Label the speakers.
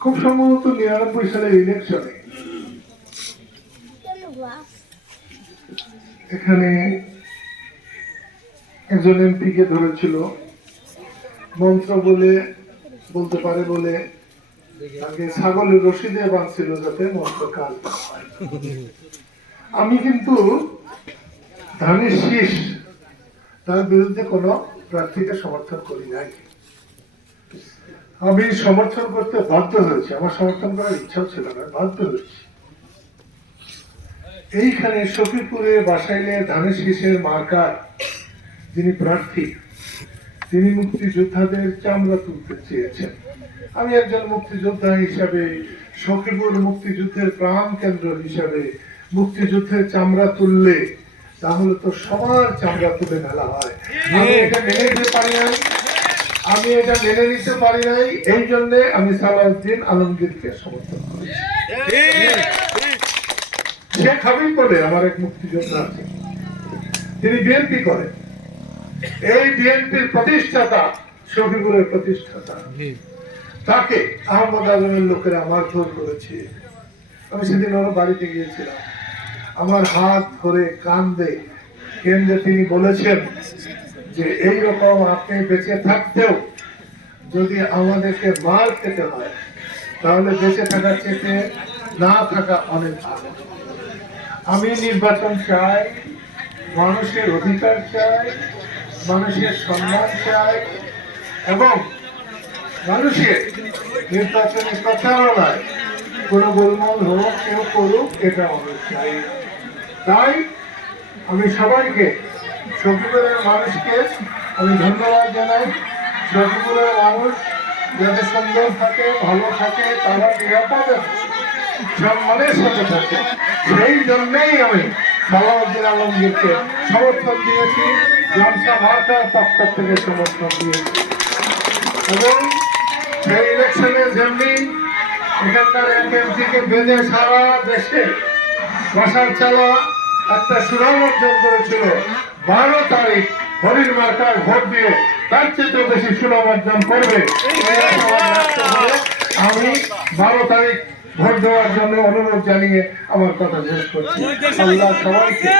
Speaker 1: খুব সম্ভবত নিরানব্বই সালের ইলেকশনে এখানে একজন এমপিকে ধরেছিল। মন্ত্র বলে, বলতে পারে বলে তাকে ছাগলের রশি দিয়ে বাঁধছিল যাতে মন্ত্র কাজ আমি কিন্তু ধানের শীষ, তার বিরুদ্ধে কোনো প্রার্থীকে সমর্থন করি নাই। আমি সমর্থন করতে বাধ্য হয়েছি। আমার সমর্থন করার ইচ্ছাও ছিল না বাধ্য হয়েছি। এইখানে শফিপুরে বাসাইলে ধানের শীষের মার্কার যিনি প্রার্থী তিনি মুক্তিযোদ্ধাদের চামড়া তুলতে চেয়েছেন। আমি একজন মুক্তিযোদ্ধা হিসাবে সখীপুর মুক্তিযুদ্ধের প্রাণ কেন্দ্র হিসাবে মুক্তিযুদ্ধের চামড়া তুললে তাহলে তো সবার চামড়া তুলে ফেলা হয়। আমি এটা মেনে নিতে পারি নাই। আমি এটা মেনে নিতে পারি নাই, এই জন্য আমি সালাউদ্দিন আলমগীরকে সমর্থন করি। শেখ হাবিব বলে আমার এক মুক্তিযোদ্ধা আছে। তিনি বিএনপি করেন এই বিএনপির প্রতিষ্ঠাতা শফিপুরের প্রতিষ্ঠাতা। তাকে আহমদ আলমের লোকেরা মারধর করেছে। আমি সেদিন ওর বাড়িতে গিয়েছিলাম। আমার হাত ধরে কান্দে। কেন্দ্রে তিনি বলেছেন যে এই রকম আপনি বেঁচে থাকতেও যদি আমাদেরকে মার খেতে হয়, তাহলে বেঁচে থাকার চেয়ে না থাকা অনেক ভালো আমি নির্বাচন চাই, মানুষের অধিকার চাই, মানুষের সম্মান চাই, এবং মানুষের নির্বাচনী প্রচারণায় কোনো গোলমাল হোক, কেউ করুক, এটা আমি চাই। তাই আমি সবাইকে সখীপুরের মানুষকে আমি ধন্যবাদ জানাই। সখীপুরের মানুষ যাতে সুন্দর থাকে, ভালো থাকে, তারা নিরাপদে সম্মানের সাথে থাকে। সেই জন্যেই আমি সালাউদ্দিন আলমগীরকে সমর্থন দিয়েছি, জনতা মার্কার পক্ষ থেকে সমর্থন দিয়েছি। এবং সেই ইলেকশনে যেমনি এখানকার এমপিকে বেঁধে সারা দেশে প্রসার চালা একটা সুনাম অর্জন করেছিল বারো তারিখ হরির মার্কায় ভোট দিয়ে তার চেয়ে বেশি সুনাম অর্জন করবে। আমি বারো তারিখ ভোট দেওয়ার জন্য অনুরোধ জানিয়ে আমার কথা শেষ করছি। আল্লাহ সবাইকে।